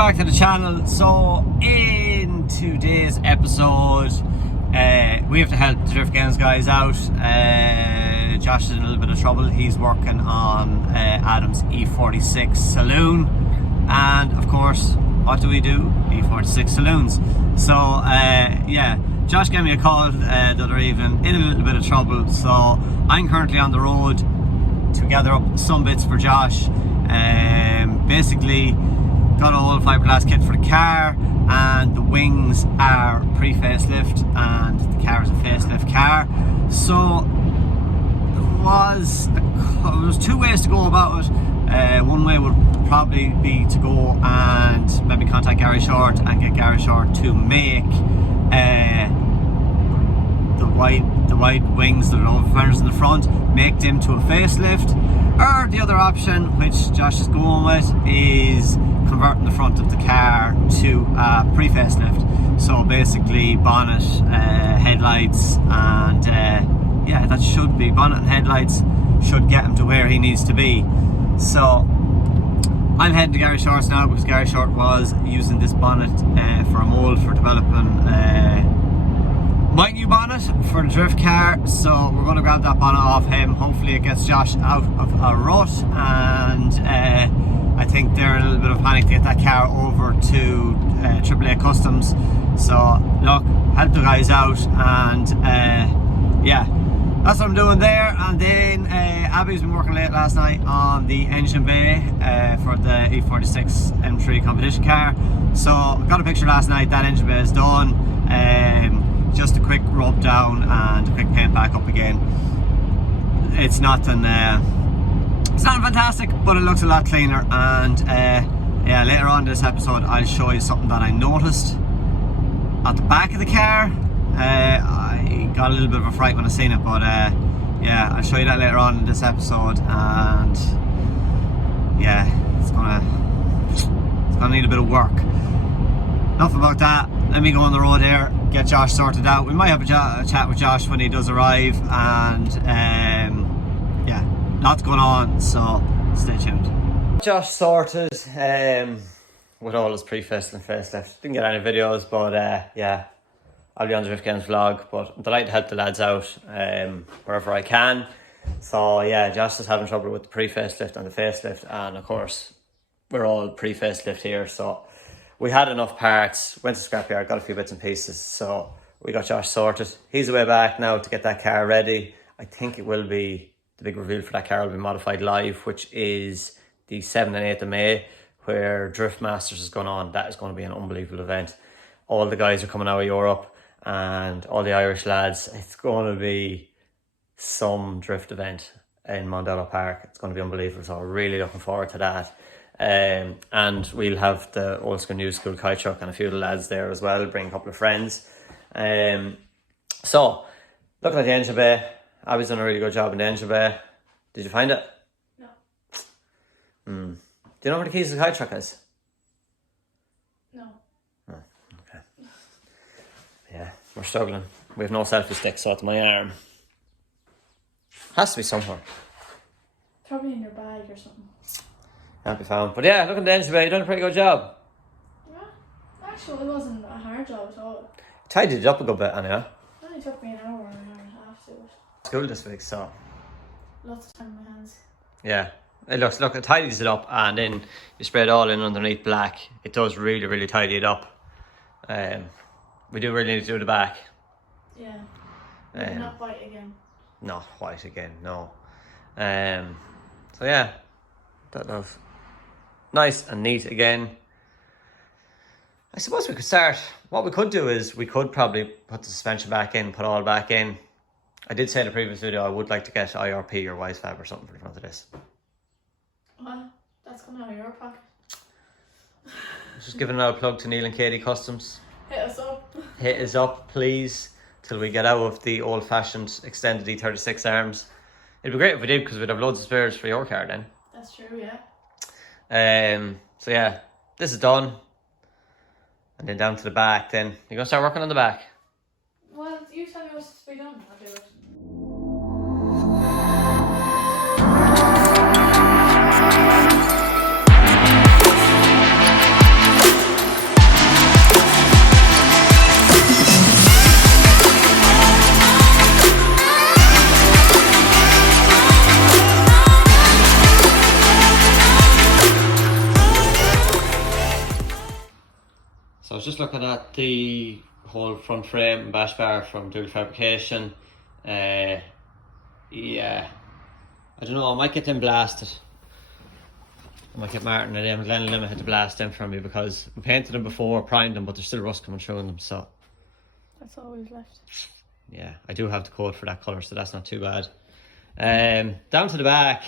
back to the channel. So in today's episode we have to help the Drift Games guys out. Josh is in a little bit of trouble. He's working on Adam's E46 saloon, and of course what do? E46 saloons. So yeah, Josh gave me a call the other evening in a little bit of trouble, so I'm currently on the road to gather up some bits for Josh. Basically got a whole fiberglass kit for the car, and the wings are pre-facelift and the car is a facelift car. So there was two ways to go about it. One way would probably be to go and maybe contact Gary Short and get Gary Short to make the wide wings, the over fenders in the front, make them to a facelift. Or the other option, which Josh is going with, is converting the front of the car to a pre-facelift. So basically bonnet, headlights, and yeah, that should be bonnet and headlights should get him to where he needs to be. So I'm heading to Gary Short's now, because Gary Short was using this bonnet for a mould for developing my new bonnet for the drift car. So we're going to grab that bonnet off him. Hopefully it gets Josh out of a rut, and I think they're in a little bit of panic to get that car over to AAA Customs. So look, help the guys out, and yeah, that's what I'm doing there. And then Abby's been working late last night on the engine bay for the E46 M3 competition car. So got a picture last night. That engine bay is done. Just a quick rub down and a quick paint back up again. It's nothing fantastic, but it looks a lot cleaner. And yeah, later on in this episode I'll show you something that I noticed at the back of the car. I got a little bit of a fright when I seen it, but yeah, I'll show you that later on in this episode. And yeah, it's gonna need a bit of work. Enough about that. Let me go on the road here, get Josh sorted out. We might have a chat with Josh when he does arrive, and yeah, lots going on, so stay tuned. Josh sorted with all his pre-facelift and facelift. Didn't get any videos, but yeah, I'll be on the Drift Games vlog. But I'm delighted to help the lads out wherever I can. So yeah, Josh is having trouble with the pre-facelift and the facelift, and of course we're all pre-facelift here, so we had enough parts, went to scrapyard, got a few bits and pieces, so we got Josh sorted. He's away back now to get that car ready. I think it will be, the big reveal for that car will be Modified Live, which is the 7th and 8th of May, where Drift Masters is going on. That is going to be an unbelievable event. All the guys are coming out of Europe, and all the Irish lads. It's going to be some drift event in Mondello Park. It's going to be unbelievable, so I'm really looking forward to that. And we'll have the old school, new school kite truck and a few of the lads there as well, bring a couple of friends. So looking at the engine bay, Abby's done a really good job in the engine bay. Did you find it? No. Do you know where the keys to the kite truck is? No. Oh, okay. Yeah, we're struggling. We have no selfie stick, so it's my arm. Has to be somewhere. Probably in your bag or something. Can't be found. But yeah, look at the engine bay, you've done a pretty good job. Yeah, actually it wasn't a hard job at all. Tidied it up a good bit anyway. It only took me an hour and a half to do it. School this week, so Lots of time in my hands. yeah. Look, it tidies it up, and then you spray it all in underneath black. It does really, really tidy it up. We do really need to do the back. Yeah. Maybe not white again. Not white again, no. So yeah, that love. Nice and neat again. I suppose we could start. What we could do is we could probably put the suspension back in, put all back in. I did say in the previous video I would like to get IRP or Wisefab or something for the front of this. Well, that's coming out of your pocket. Just giving another plug to Neil and Katie Customs. Hit us up. Hit us up, please, till we get out of the old-fashioned extended E36 arms. It'd be great if we did, because we'd have loads of spares for your car then. That's true, yeah. So yeah, this is done. And then down to the back then. You're going to start working on the back? Well, you tell me what's to be done, I'll do it. was just looking at the whole front frame and bash bar from Dual Fabrication. Yeah, I don't know, I might get them blasted. I might get Martin and them Glen Limited to blast them for me, because we painted them before, primed them, but there's still rust coming through in them, so. That's always left. Yeah, I do have the code for that colour, so that's not too bad. Down to the back.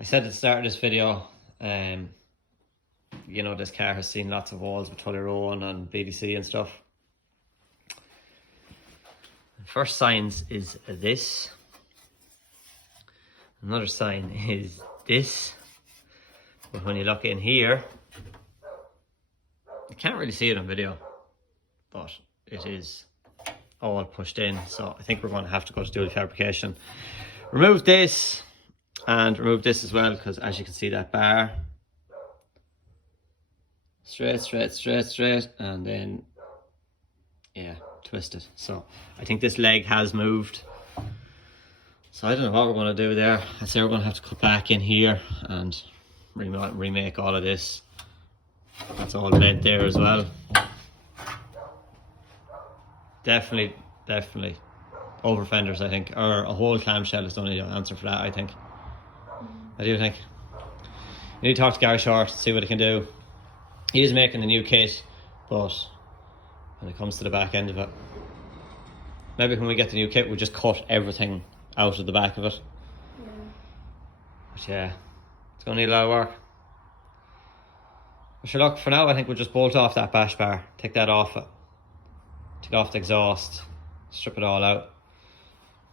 I said at the start of this video, you know, this car has seen lots of walls with Tully Rowan and BDC and stuff. First signs is this. Another sign is this. But when you look in here, you can't really see it on video, but it is all pushed in. So I think we're going to have to go to Dual Fabrication. Remove this and remove this as well, because as you can see, that bar straight, and then yeah, twisted. So I think this leg has moved. So I don't know what we're going to do there. I'd say we're going to have to cut back in here and remake all of this. That's all bent there as well. Definitely over fenders, I think, or a whole clamshell is the only answer for that, I think. I do think. You need to talk to Gary Short, see what he can do. He is making a new kit, but when it comes to the back end of it, maybe when we get the new kit, we'll just cut everything out of the back of it. Yeah. But yeah, it's going to need a lot of work. But sure, look, for now I think we'll just bolt off that bash bar, take that off it, take off the exhaust, strip it all out,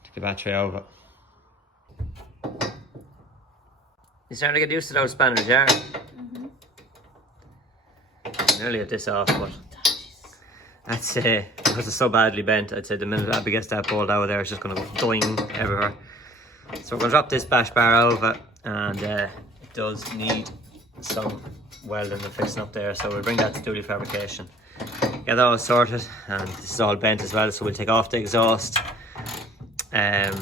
take the battery out of it. You're starting to get used to those spanners, yeah? Nearly get this off, but that's because it's so badly bent. I'd say the minute Abby gets that bolt out of there, it's just going to go doing everywhere. So we're going to drop this bash bar out of it, and it does need some welding and fixing up there, so we'll bring that to Dual Fabrication. Get that all sorted, and this is all bent as well, so we'll take off the exhaust. Part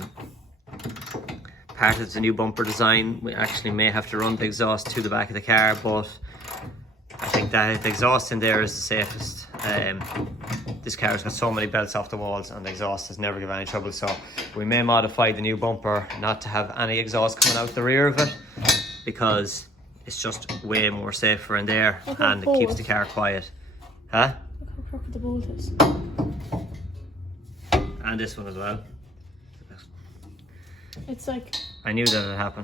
of the new bumper design, we actually may have to run the exhaust to the back of the car, but I think that the exhaust in there is the safest. This car has got so many belts off the walls, and the exhaust has never given any trouble, so we may modify the new bumper not to have any exhaust coming out the rear of it, because it's just way more safer in there, and it keeps the car quiet. Huh? Look how crooked the bolt is. And this one as well. It's like... I knew that would happen.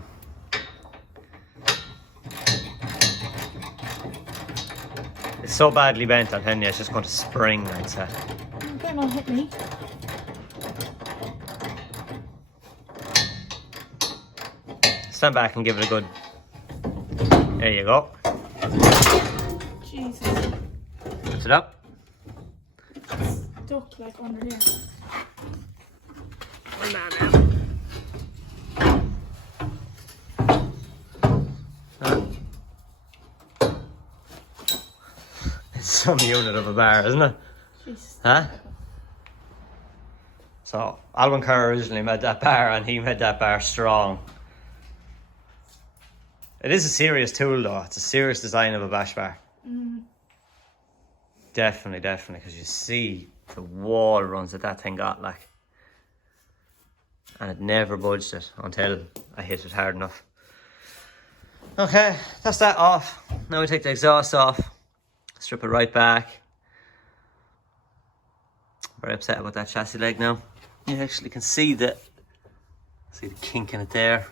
It's so badly bent, I'm telling you, it's just going to spring, I'd say. You better not hit me. Stand back and give it a good... There you go. Jesus. Lift it up. It's stuck like under here. One down now. It's some unit of a bar, isn't it? Jesus. Huh? So, Alvin Kerr originally made that bar, and he made that bar strong. It is a serious tool though, it's a serious design of a bash bar. Definitely, because you see the wall runs that thing got, like. And it never budged it until I hit it hard enough. Okay, that's that off. Now we take the exhaust off, strip it right back. Very upset about that chassis leg now. You actually can see the kink in it there.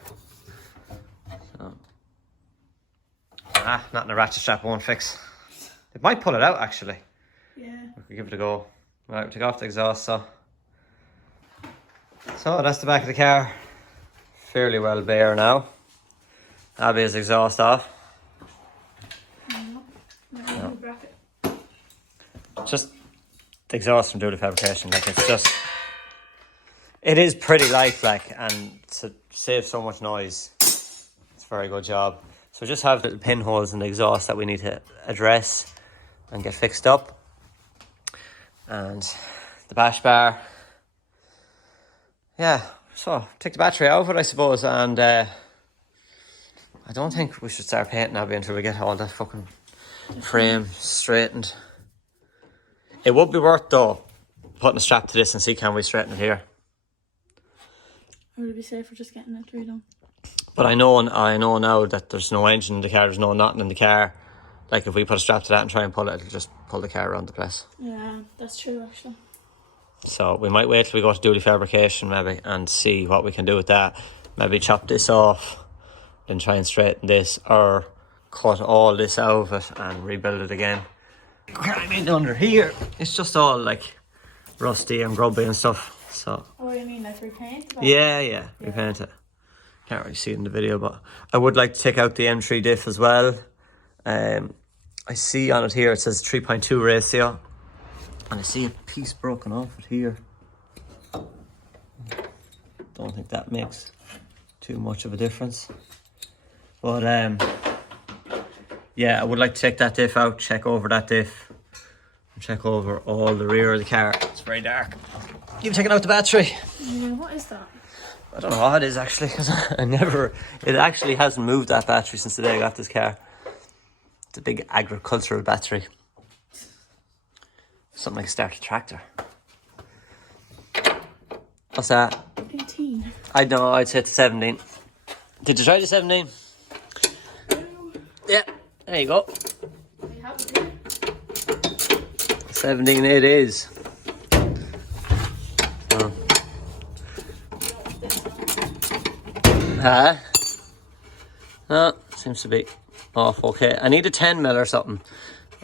So, nothing a ratchet strap won't fix. It might pull it out actually. Yeah. We could give it a go. Right, we'll take off the exhaust, so that's the back of the car. Fairly well bare now. Abby's exhaust off. No. Just the exhaust from Dual Fabrication, like it is pretty light, like, and to save so much noise, it's a very good job. So we just have little pinholes in the exhaust that we need to address and get fixed up. And the bash bar. Yeah, so take the battery out of it, I suppose, and I don't think we should start painting Abby until we get all that fucking frame straightened. It would be worth though putting a strap to this and see can we straighten it here. Or would it be safer just getting it redone? But I know now that there's no engine in the car, there's no nothing in the car. Like if we put a strap to that and try and pull it, it'll just pull the car around the place. Yeah, that's true actually. So we might wait till we go to do the fabrication maybe and see what we can do with that. Maybe chop this off, then try and straighten this, or cut all this out of it and rebuild it again. I mean, under here, it's just all like rusty and grubby and stuff. So. Oh, you mean like repaint? Yeah, repaint it. Can't really see it in the video, but I would like to take out the M3 diff as well. I see on it here it says 3.2 ratio, and I see a piece broken off it here. Don't think that makes too much of a difference, but yeah, I would like to take that diff out, check over that diff, and check over all the rear of the car. It's very dark. You've taken out the battery. Yeah, what is that? I don't know what it is actually, because it actually hasn't moved, that battery, since the day I got this car. It's a big agricultural battery. Something like start a tractor. What's that? 18. I know, I'd say it's 17. Did you try the 17? Yeah, there you go. We have it here. 17 it is. Oh. Huh? No, seems to be off okay. I need a 10 mil or something.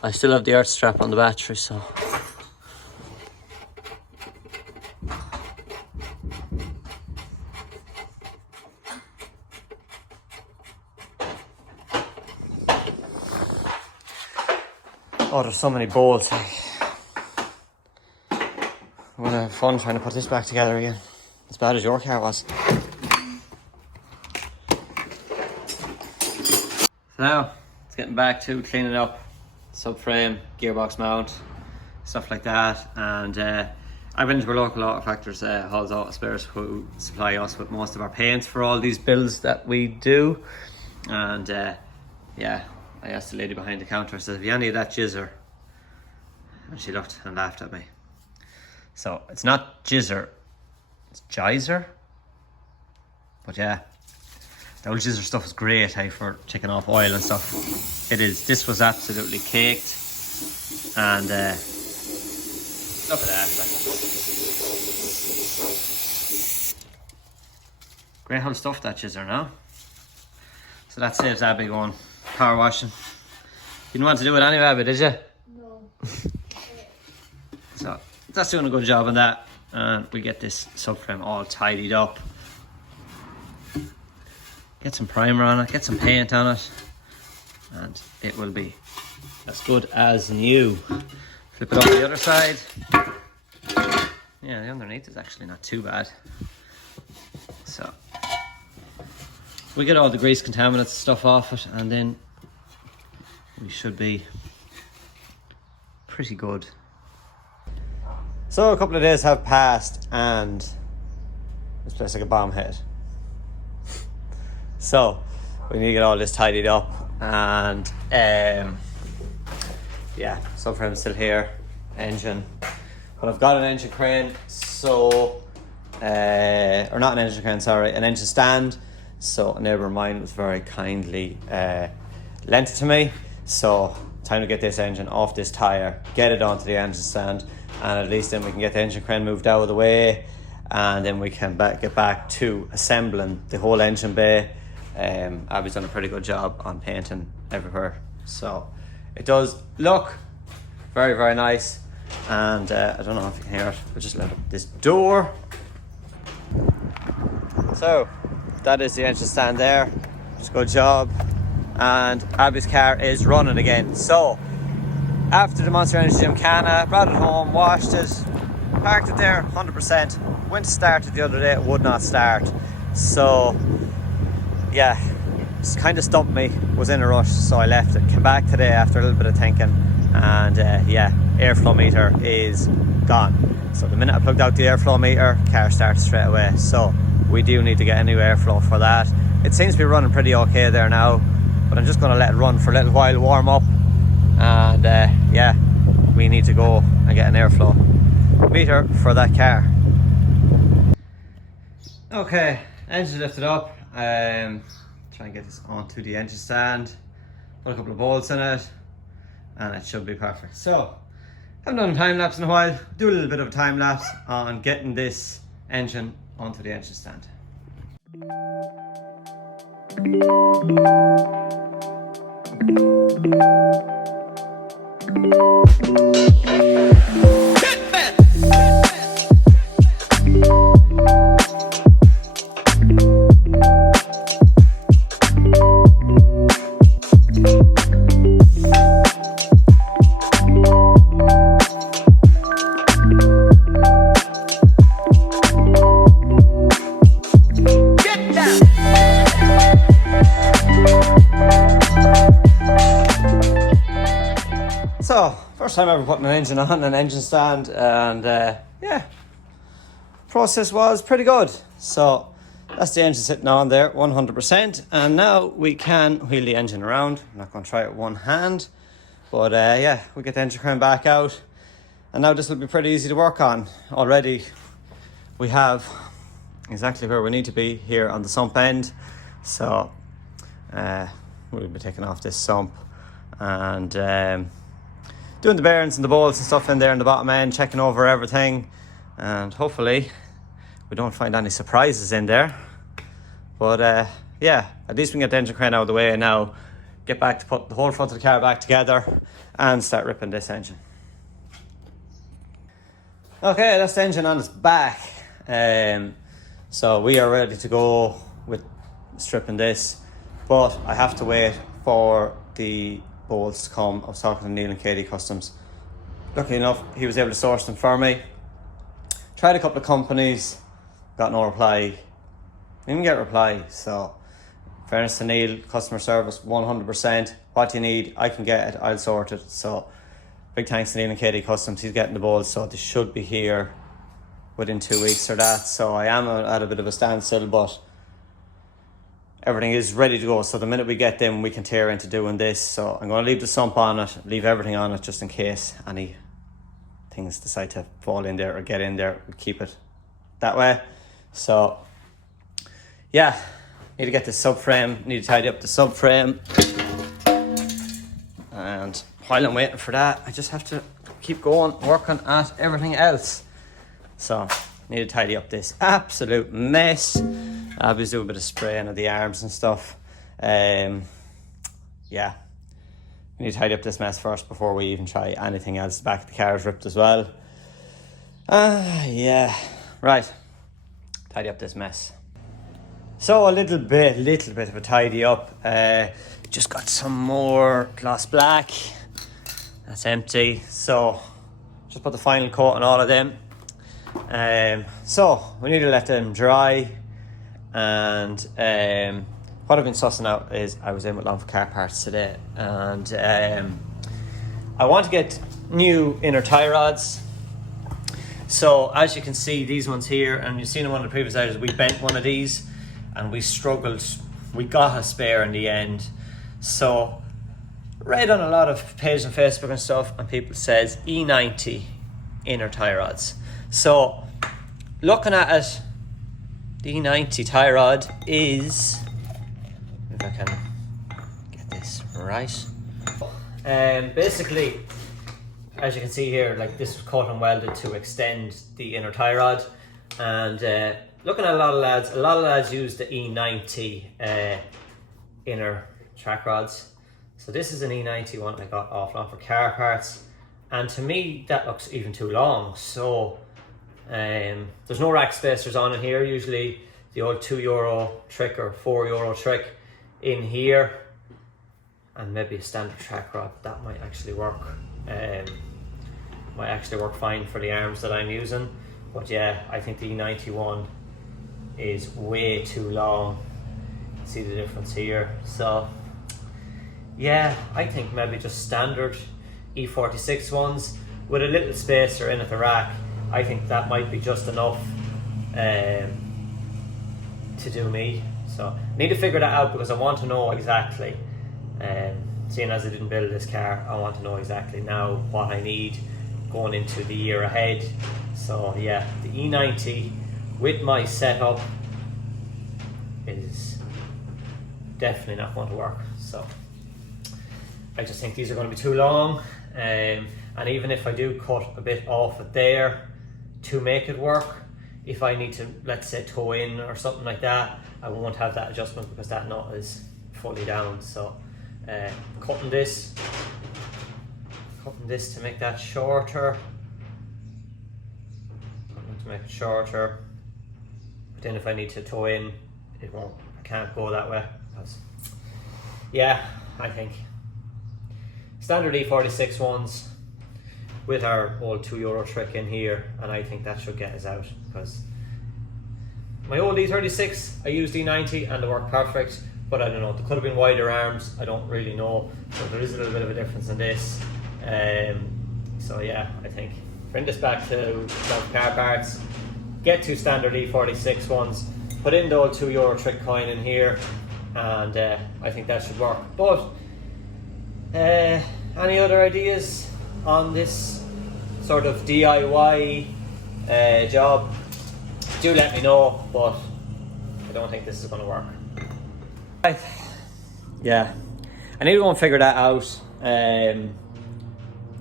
I still have the earth strap on the battery, so. Oh, there's so many bolts. I'm gonna have fun trying to put this back together again. As bad as your car was. So now, it's getting back to cleaning up subframe, gearbox mount, stuff like that. And I went into a local auto factors, Hall's Auto Spares, who supply us with most of our paints for all these builds that we do. And yeah, I asked the lady behind the counter, I said, have you any of that jizzer? And she looked and laughed at me. So it's not jizzer, it's jizer. But yeah, the old jizzer stuff is great, hey, for taking off oil and stuff. It is. This was absolutely caked. And look at that. Great old stuff, that jizzer now. So that saves Abby going power washing. You didn't want to do it anyway, Abby, did you? No. So that's doing a good job on that. And we get this subframe all tidied up. Get some primer on it, get some paint on it, and it will be as good as new. Flip it up the other side. Yeah, the underneath is actually not too bad. So we get all the grease, contaminants, stuff off it, and then we should be pretty good. So a couple of days have passed and this place like a bomb hit. So we need to get all this tidied up, and yeah, subframe's still here, engine. But I've got an engine crane, so or not an engine crane, sorry, an engine stand. So a neighbour of mine was very kindly lent it to me. So time to get this engine off this tyre, get it onto the engine stand, and at least then we can get the engine crane moved out of the way, and then we can get back to assembling the whole engine bay. Abby's done a pretty good job on painting everywhere, so it does look very, very nice. And I don't know if you can hear it, but just let this door. So that is the engine stand there. Just a good job. And Abby's car is running again. So after the Monster Energy Gymkhana, brought it home, washed it, parked it there 100%. Went to start it the other day, it would not start. So yeah, it's kind of stumped me, was in a rush, so I left it. Came back today after a little bit of thinking, and yeah, airflow meter is gone. So the minute I plugged out the airflow meter, car started straight away. So we do need to get a new airflow for that. It seems to be running pretty okay there now, but I'm just going to let it run for a little while, warm up, and yeah, we we need to go and get an airflow meter for that car. Okay, engine lifted up. Try and get this onto the engine stand, put a couple of bolts in it, and it should be perfect. So, haven't done a time lapse in a while. Do a little bit of a time lapse on getting this engine onto the engine stand. So, first time ever putting an engine on an engine stand, and yeah, process was pretty good. So that's the engine sitting on there 100%, and now we can wheel the engine around. I'm not going to try it with one hand, but yeah, we get the engine crane back out, and now this will be pretty easy to work on. Already we have exactly where we need to be here on the sump end, so we'll be taking off this sump and doing the bearings and the bolts and stuff in there in the bottom end, checking over everything, and hopefully we don't find any surprises in there. But yeah, at least we can get the engine crane out of the way and now get back to put the whole front of the car back together and start ripping this engine. Okay, that's the engine on its back. So we are ready to go with stripping this, but I have to wait for the bolts to come. I was talking to Neil and Katie Customs. Luckily enough, he was able to source them for me. Tried a couple of companies, got no reply. Didn't get a reply. So, in fairness to Neil, customer service 100%. What you need, I can get it, I'll sort it. So, big thanks to Neil and Katie Customs. He's getting the bolts, so they should be here within 2 weeks or that. So, I am at a bit of a standstill, but everything is ready to go. So the minute we get them, we can tear into doing this. So I'm going to leave the sump on it, leave everything on it, just in case any things decide to fall in there or get in there. We keep it that way. So yeah, need to get the subframe, need to tidy up the subframe. And while I'm waiting for that, I just have to keep going, working at everything else. So need to tidy up this absolute mess. I'll be doing a bit of spraying of the arms and stuff. Yeah, we need to tidy up this mess first before we even try anything else. The back of the car is ripped as well. Yeah, right. Tidy up this mess. So a little bit of a tidy up. Just got some more gloss black. That's empty. So just put the final coat on all of them. So we need to let them dry. And what I've been sussing out is I was in with Longford Car Parts today, and I want to get new inner tie rods. So as you can see, these ones here, and you've seen in one of the previous videos, we bent one of these and we struggled. We got a spare in the end. So read on a lot of pages on Facebook and stuff, and people says E90 inner tie rods. So looking at it, the E90 tie rod is, if I can get this right, basically, as you can see here, like this was cut and welded to extend the inner tie rod. And looking at a lot of lads use the E90 inner track rods. So this is an E90 one I got off Longford Car Parts, and to me that looks even too long. So there's no rack spacers on it here. Usually the old €2 trick or €4 trick in here, and maybe a standard track rod that might actually work. Might actually work fine for the arms that I'm using. But yeah, I think the E91 is way too long. See the difference here. So yeah, I think maybe just standard E46 ones with a little spacer in at the rack. I think that might be just enough to do me. So I need to figure that out, because I want to know exactly seeing as I didn't build this car, I want to know exactly now what I need going into the year ahead. So yeah, the E90 with my setup is definitely not going to work. So I just think these are going to be too long, and even if I do cut a bit off it there to make it work, if I need to, let's say, toe in or something like that, I won't have that adjustment because that nut is fully down. So cutting this to make that shorter, but then if I need to toe in, I can't go that way, because yeah, I think standard E46 ones with our old €2 trick in here, and I think that should get us out, because my old E36 I used E90 and they worked perfect, but I don't know, they could have been wider arms, I don't really know, so there is a little bit of a difference in this. So yeah, I think bring this back to car parts, get 2 standard E46 ones, put in the old €2 trick coin in here, and I think that should work. But any other ideas on this sort of DIY job, do let me know, but I don't think this is going to work. Right. Yeah, I need to go and figure that out.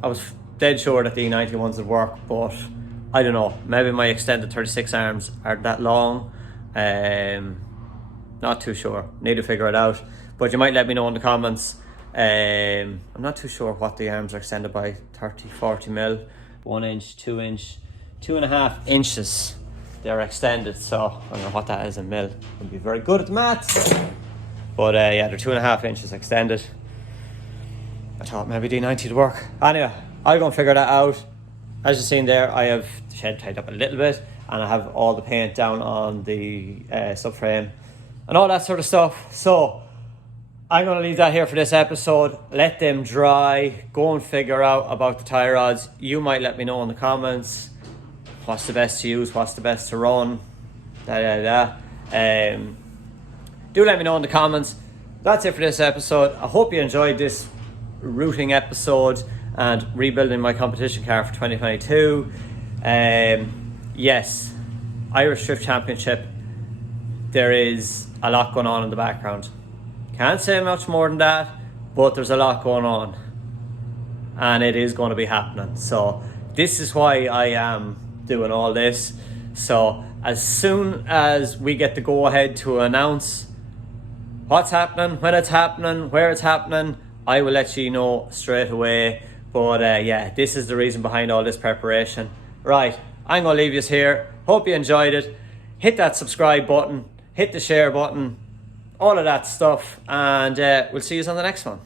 I was dead sure that the E90 ones would work, but I don't know, maybe my extended 36 arms are that long. Not too sure, need to figure it out, but you might let me know in the comments. I'm not too sure what the arms are extended by, 30-40 mil, 1 inch, 2 inch, 2.5 inches they're extended, so I don't know what that is in mil. I'll be very good at the maths, but yeah, they're 2.5 inches extended. I thought maybe D90 would work. Anyway, I'll go and figure that out. As you've seen there, I have the shed tied up a little bit, and I have all the paint down on the subframe and all that sort of stuff. So I'm going to leave that here for this episode. Let them dry. Go and figure out about the tie rods. You might let me know in the comments what's the best to use, what's the best to run. Do let me know in the comments. That's it for this episode. I hope you enjoyed this routing episode and rebuilding my competition car for 2022. Yes, Irish Drift Championship. There is a lot going on in the background. Can't say much more than that, but there's a lot going on, and it is going to be happening. So this is why I am doing all this. So as soon as we get the go ahead to announce what's happening, when it's happening, where it's happening, I will let you know straight away. But yeah, this is the reason behind all this preparation. Right, I'm going to leave you here. Hope you enjoyed it. Hit that subscribe button, hit the share button, all of that stuff, and we'll see you on the next one.